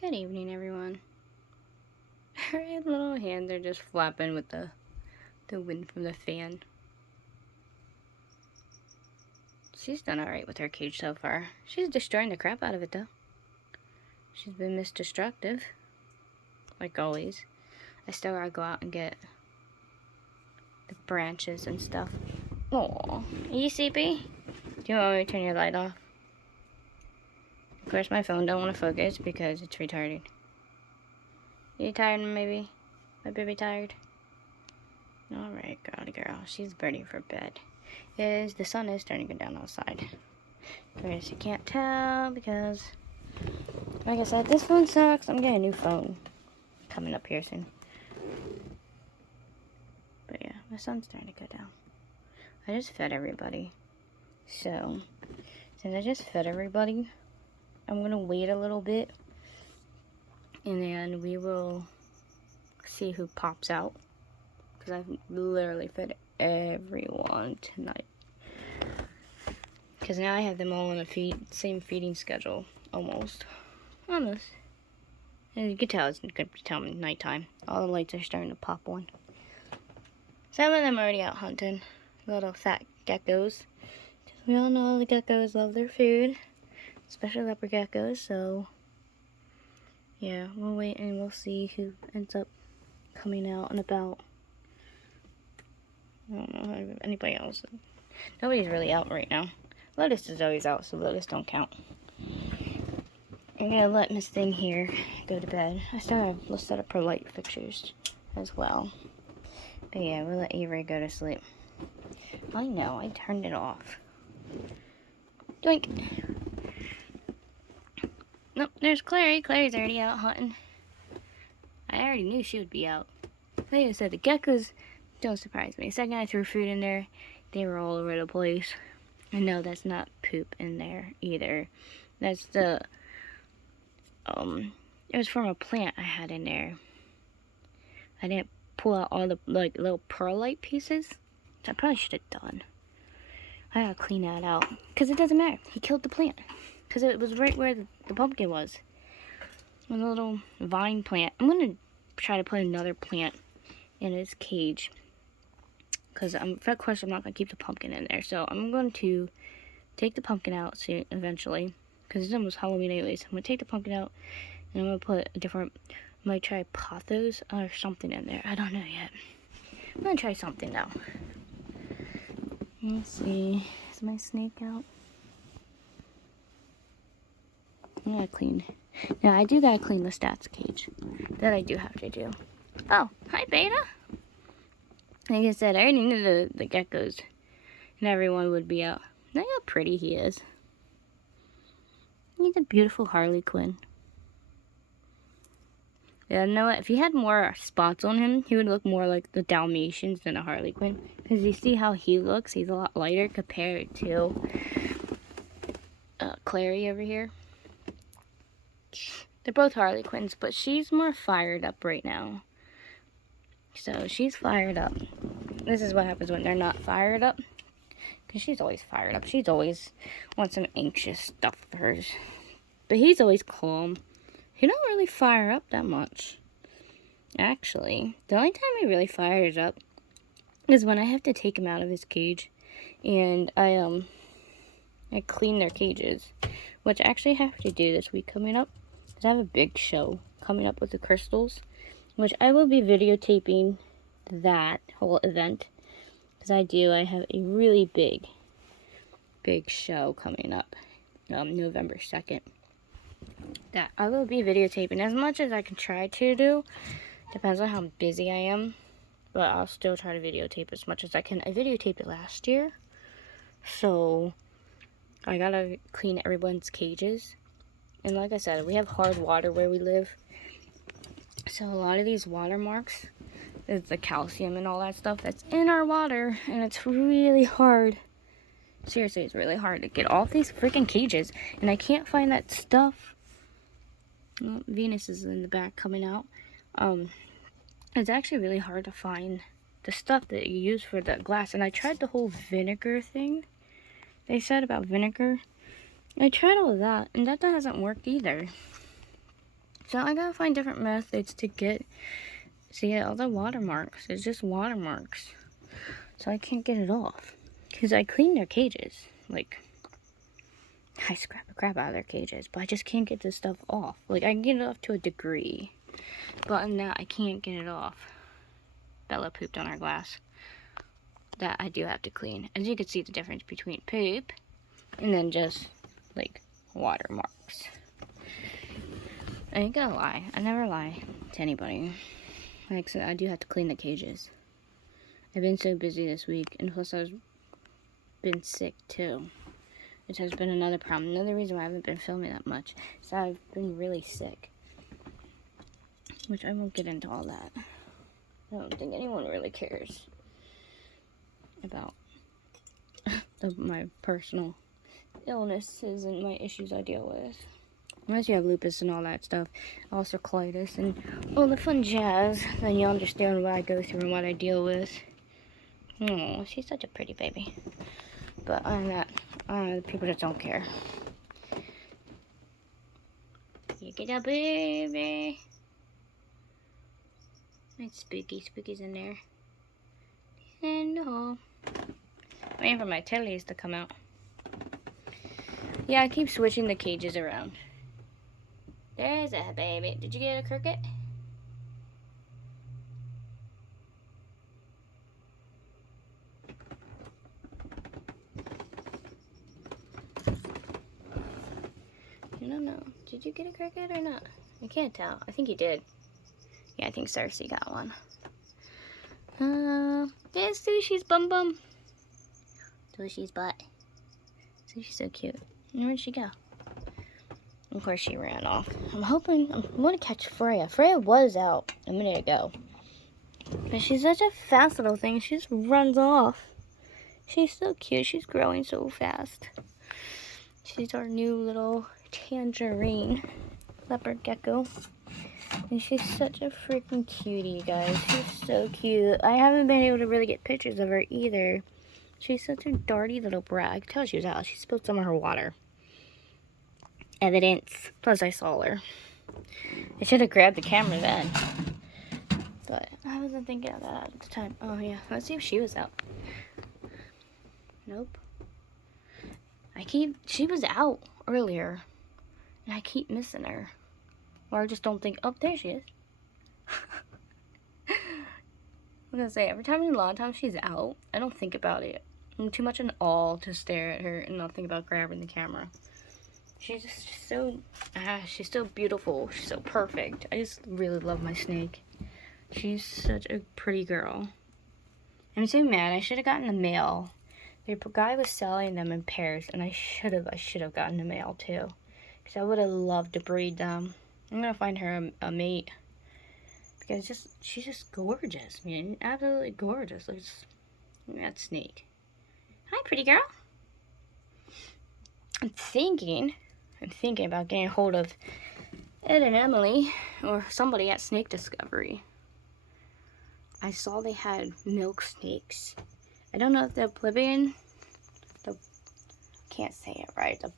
Good evening, everyone. Her little hands are just flapping with the wind from the fan. She's done alright with her cage so far. She's destroying the crap out of it, though. She's been misdestructive. Like always. I still gotta go out and get the branches and stuff. Aw. Are you sleepy? Do you want me to turn your light off? Of course, my phone don't want to focus because it's retarded. You tired, maybe? My baby tired? Alright, girl. She's ready for bed. The sun is starting to go down outside. Of course, you can't tell because, like I said, this phone sucks. I'm getting a new phone coming up here soon. But yeah, the sun's starting to go down. I just fed everybody. So, since I just fed everybody, I'm going to wait a little bit. And then we will see who pops out. Because I've literally fed everyone tonight. Because now I have them all on the same feeding schedule. Almost. And you can tell it's going to be nighttime. All the lights are starting to pop on. Some of them are already out hunting. Little fat geckos. We all know the geckos love their food. Especially leopard geckos. So, yeah, we'll wait and we'll see who ends up coming out and about. I don't know if anybody else. Nobody's really out right now. Lotus is always out, so Lotus don't count. I'm gonna let Miss Thing here go to bed. I still have, let's set up her light fixtures as well. But yeah, we'll let Avery go to sleep. I know, I turned it off. Doink! Nope, there's Clary. Clary's already out hunting. I already knew she would be out. Like I said, the geckos don't surprise me. The second I threw food in there, they were all over the place. And no, that's not poop in there either. That's the, it was from a plant I had in there. I didn't pull out all the, like, little perlite pieces. Which I probably should have done. I gotta clean that out. Because it doesn't matter. He killed the plant. Because it was right where the pumpkin was. A little vine plant. I'm gonna try to put another plant in his cage. Because of course I'm not going to keep the pumpkin in there. So I'm going to take the pumpkin out soon, eventually. Because it's almost Halloween anyways. I'm going to take the pumpkin out. And I'm going to put a different, I might try pothos or something in there. I don't know yet. I'm going to try something now. Let's see. Is my snake out? I gotta clean. Now I do gotta clean the stats cage. That I do have to do. Oh, hi Beta. Like I said, I already knew the geckos and everyone would be out. Look how pretty he is. He's a beautiful Harley Quinn. Yeah, you know what? If he had more spots on him, he would look more like the Dalmatians than a Harley Quinn. Because you see how he looks? He's a lot lighter compared to Clary over here. They're both Harley Quinns, but she's more fired up right now. So she's fired up. This is what happens when they're not fired up. Because she's always fired up. She's always wants some anxious stuff of hers. But he's always calm. He don't really fire up that much. Actually, the only time he really fires up is when I have to take him out of his cage. And I clean their cages. Which I actually have to do this week coming up. Because I have a big show coming up with the crystals. Which I will be videotaping that whole event. Because I have a really big show coming up. November 2nd. That I will be videotaping as much as I can try to do. Depends on how busy I am. But I'll still try to videotape as much as I can. I videotaped it last year. So I gotta clean everyone's cages. And like I said, we have hard water where we live. So a lot of these watermarks is the calcium and all that stuff that's in our water. And it's really hard. Seriously, it's really hard to get off these freaking cages. And I can't find that stuff. Well, Venus is in the back coming out. It's actually really hard to find the stuff that you use for the glass. And I tried the whole vinegar thing. They said about vinegar. I tried all of that. And that doesn't work either. So I gotta find different methods to get, see all the watermarks. It's just watermarks. So I can't get it off. Because I clean their cages. Like, I scrap the crap out of their cages. But I just can't get this stuff off. Like, I can get it off to a degree. But other than that, I can't get it off. Bella pooped on our glass. That I do have to clean. As you can see the difference between poop and then just, like, watermarks. I ain't gonna lie. I never lie to anybody. Like I said, I do have to clean the cages. I've been so busy this week, and plus I've been sick too. Which has been another problem. Another reason why I haven't been filming that much is that I've been really sick. Which I won't get into all that. I don't think anyone really cares about my personal illnesses and my issues I deal with. Unless you have lupus and all that stuff, ulcer colitis and all the fun jazz, then you'll understand what I go through and what I deal with. Oh, she's such a pretty baby. But other than that, the people that don't care. You get a baby. It's spooky. Spooky's in there. And waiting for my tellies to come out. Yeah, I keep switching the cages around. There's a baby. Did you get a cricket? I don't know. Did you get a cricket or not? I can't tell. I think you did. Yeah, I think Cersei got one. There's Sushi's bum bum. Sushi's butt. Sushi's so cute. And where'd she go? Of course she ran off. I'm gonna catch Freya. Freya was out a minute ago. But she's such a fast little thing. She just runs off. She's so cute. She's growing so fast. She's our new little tangerine leopard gecko. And she's such a freaking cutie, you guys. She's so cute. I haven't been able to really get pictures of her either. She's such a darty little brat. I could tell she was out. She spilled some of her water. Evidence. Plus I saw her. I should have grabbed the camera then. But I wasn't thinking of that at the time. Oh yeah, let's see if she was out. Nope. She was out earlier. And I keep missing her. Or I just don't think, oh, there she is. I'm gonna say, a lot of times she's out, I don't think about it. I'm too much in awe to stare at her and not think about grabbing the camera. She's just she's so beautiful. She's so perfect. I just really love my snake. She's such a pretty girl. I'm so mad. I should have gotten the male. The guy was selling them in pairs, and I should have gotten the male too, because I would have loved to breed them. I'm gonna find her a mate, because she's just gorgeous, man. Absolutely gorgeous. Look at that snake. Hi, pretty girl. I'm thinking about getting a hold of Ed and Emily or somebody at Snake Discovery. I saw they had milk snakes. I don't know if the plebeian, can't say it right, the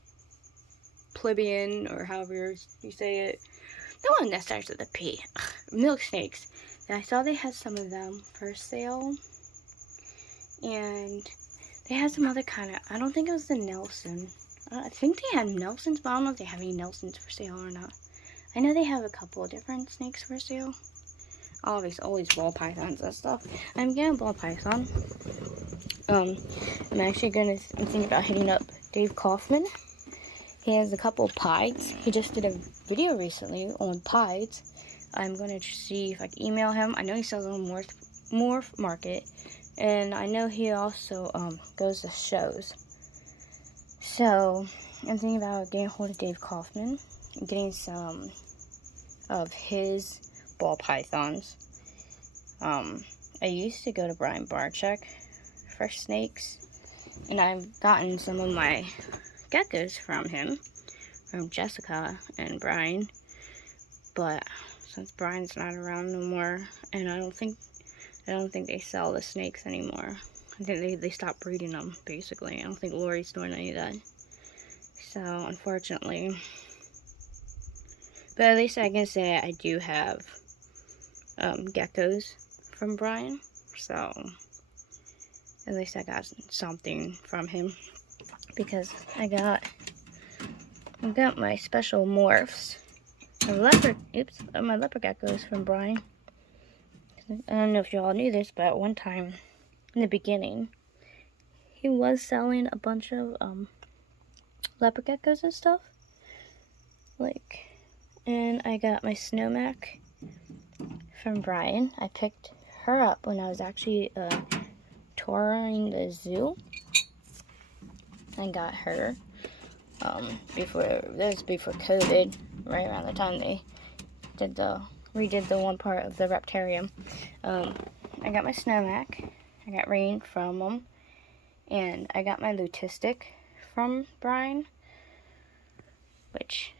plebeian or however you say it, the one that starts with a P, milk snakes. And I saw they had some of them for sale, and they had some other kind of, I don't think it was the Nelson. I think they had Nelsons, but I don't know if they have any Nelsons for sale or not. I know they have a couple of different snakes for sale. Obviously, always ball pythons and stuff. I'm getting a ball python. I'm actually I'm thinking about hitting up Dave Kaufman. He has a couple of pieds. He just did a video recently on pieds. I'm going to see if I can email him. I know he sells on Morph Market. And I know he also goes to shows. So, I'm thinking about getting a hold of Dave Kaufman. And getting some of his ball pythons. I used to go to Brian Barczyk for snakes. And I've gotten some of my geckos from him. From Jessica and Brian. But since Brian's not around no more, and I don't think they sell the snakes anymore. I think they stopped breeding them, basically. I don't think Lori's doing any of that. So, unfortunately. But at least I can say I do have geckos from Brian. So at least I got something from him. Because I got my special morphs. My leopard geckos from Brian. I don't know if you all knew this, but at one time in the beginning, he was selling a bunch of leopard geckos and stuff. And I got my Snowmac from Brian. I picked her up when I was actually touring the zoo. I got her before COVID, right around the time they redid the one part of the Reptarium. I got my Snowmac. I got Rain from them, and I got my Lutistic from Brian, which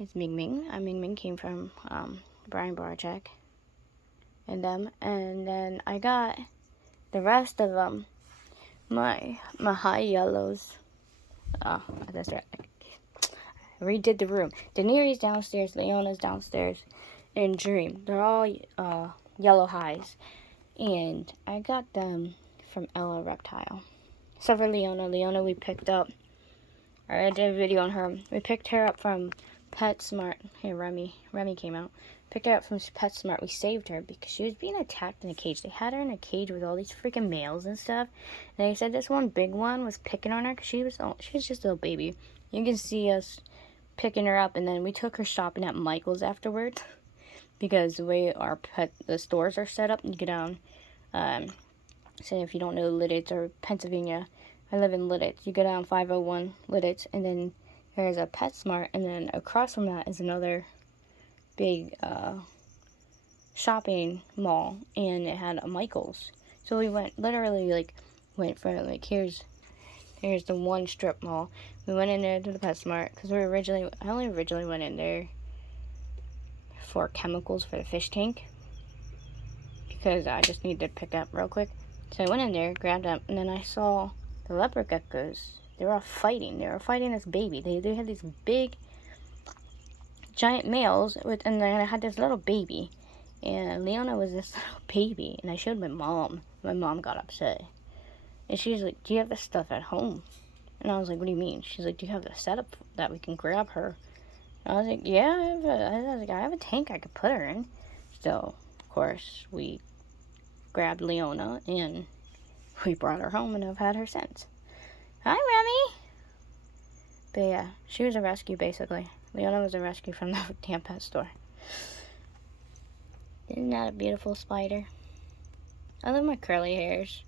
is Ming Ming. Ming Ming came from Brian Barczak and them, and then I got the rest of them. My high yellows. Oh, that's right. I redid the room. Daenerys downstairs, Leona's downstairs, and Dream. They're all yellow highs. And I got them from Ella Reptile. Except for Leona. Leona we picked up. I did a video on her. We picked her up from PetSmart. Hey, Remy came out. Picked her up from PetSmart. We saved her because she was being attacked in a cage. They had her in a cage with all these freaking males and stuff. And they said this one big one was picking on her because she was just a little baby. You can see us picking her up, and then we took her shopping at Michael's afterwards because the way the stores are set up, you get down. Say if you don't know Lidditz or Pennsylvania, I live in Lidditz. You go down 501 Lidditz, and then there's a PetSmart, and then across from that is another big shopping mall, and it had a Michael's. So we went from here's the one strip mall. We went in there to the PetSmart because I only originally went in there for chemicals for the fish tank because I just needed to pick up real quick. So I went in there, grabbed them, and then I saw the leopard geckos. They were all fighting. They were fighting this baby. They had these big, giant males, and then I had this little baby. And Leona was this little baby, and I showed my mom. My mom got upset. And she's like, do you have this stuff at home? And I was like, what do you mean? She's like, do you have the setup that we can grab her? And I was like, yeah, I have a tank I could put her in. So, of course, we grabbed Leona, and we brought her home, and I've had her since. Hi, Remy! But yeah, she was a rescue, basically. Leona was a rescue from the damn pet store. Isn't that a beautiful spider? I love my curly hairs.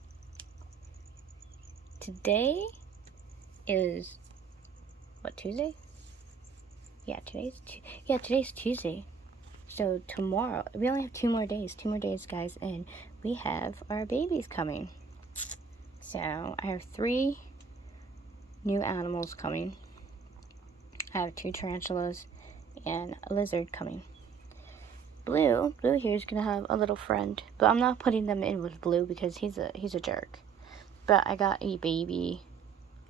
Today is, Tuesday? Yeah, today's Tuesday. So tomorrow, we only have 2 more days, guys, and we have our babies coming. So I have 3 new animals coming. I have 2 tarantulas and a lizard coming. Blue here is gonna have a little friend, but I'm not putting them in with Blue because he's a jerk. But I got a baby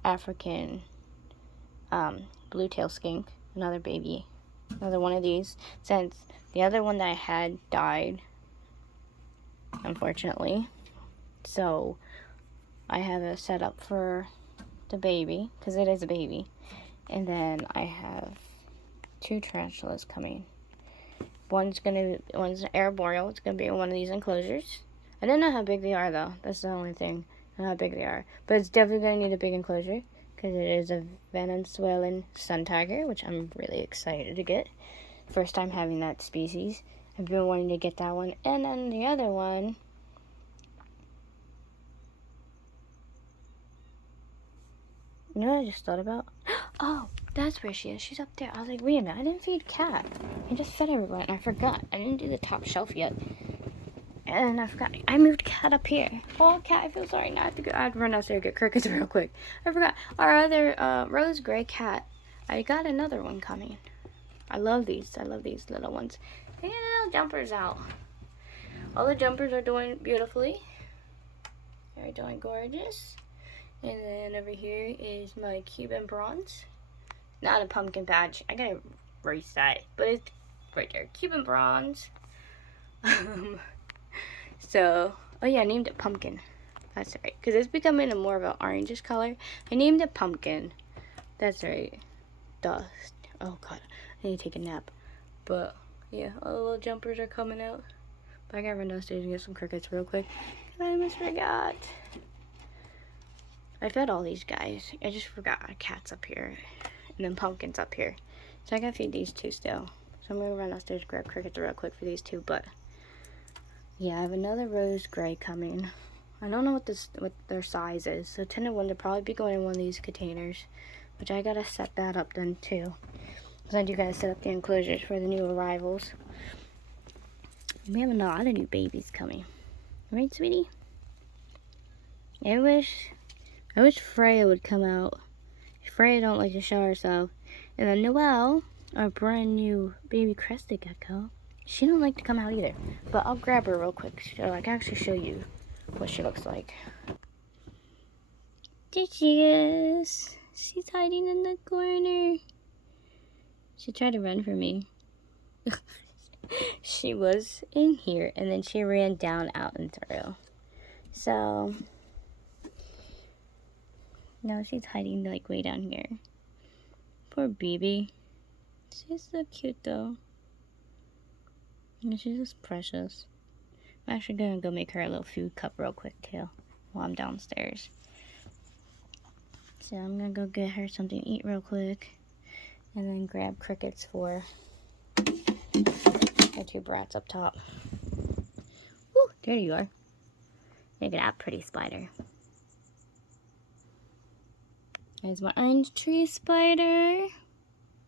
African blue-tail skink, another one of these, since the other one that I had died, unfortunately. So I have a setup for the baby, because it is a baby. And then I have 2 tarantulas coming. One's an arboreal. It's gonna be in one of these enclosures. I don't know how big they are though. That's the only thing. I don't know how big they are. But it's definitely gonna need a big enclosure because it is a Venezuelan sun tiger, which I'm really excited to get. First time having that species. I've been wanting to get that one. And then the other one, you know what I just thought about? Oh, that's where she is. She's up there. I was like, wait a minute. I didn't feed Cat. I just fed everyone, and I forgot. I didn't do the top shelf yet. And I forgot. I moved Cat up here. Oh, Cat, I feel sorry. Now I have to run downstairs and get crickets real quick. I forgot. Our other rose gray cat. I got another one coming. I love these. I love these little ones. And little jumpers out. All the jumpers are doing beautifully. They're doing gorgeous. And then over here is my Cuban bronze. Not a pumpkin patch. I gotta erase that. But right there, Cuban bronze. So, oh yeah, I named it Pumpkin. That's right, because it's becoming a more of an orangish color. I named it Pumpkin. That's right. Dust. Oh god, I need to take a nap. But yeah, all the little jumpers are coming out. But I gotta run downstairs and get some crickets real quick. I almost forgot. I fed all these guys. I just forgot cats up here. And then pumpkins up here. So I gotta feed these two still. So I'm gonna run downstairs and grab crickets real quick for these two. But yeah, I have another rose gray coming. I don't know what their size is. So 10 to 1 to probably be going in one of these containers. Which I gotta set that up then too. Because I do gotta set up the enclosures for the new arrivals. We have a lot of new babies coming. Right, sweetie? I wish Freya would come out. Freya don't like to show herself. And then Noelle, our brand new baby crested gecko, she don't like to come out either. But I'll grab her real quick so I can actually show you what she looks like. There she is. She's hiding in the corner. She tried to run from me. She was in here and then she ran down out and through. So now she's hiding like way down here. Poor baby. She's so cute though. And she's just precious. I'm actually gonna go make her a little food cup real quick too while I'm downstairs. So I'm gonna go get her something to eat real quick and then grab crickets for the two brats up top. Woo, there you are. Look at that pretty spider. There's my orange tree spider.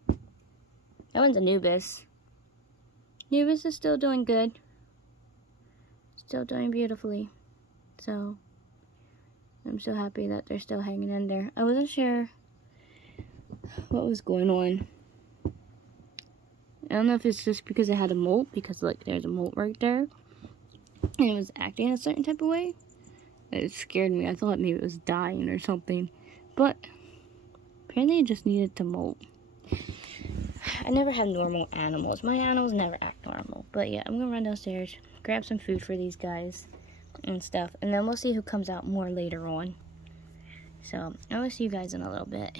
That one's Anubis. Anubis is still doing good. Still doing beautifully. So, I'm so happy that they're still hanging in there. I wasn't sure what was going on. I don't know if it's just because it had a molt, because like there's a molt right there. And it was acting a certain type of way. It scared me. I thought maybe it was dying or something. But apparently it just needed to molt. I never have normal animals. My animals never act normal. But yeah, I'm going to run downstairs, grab some food for these guys and stuff. And then we'll see who comes out more later on. So, I will see you guys in a little bit.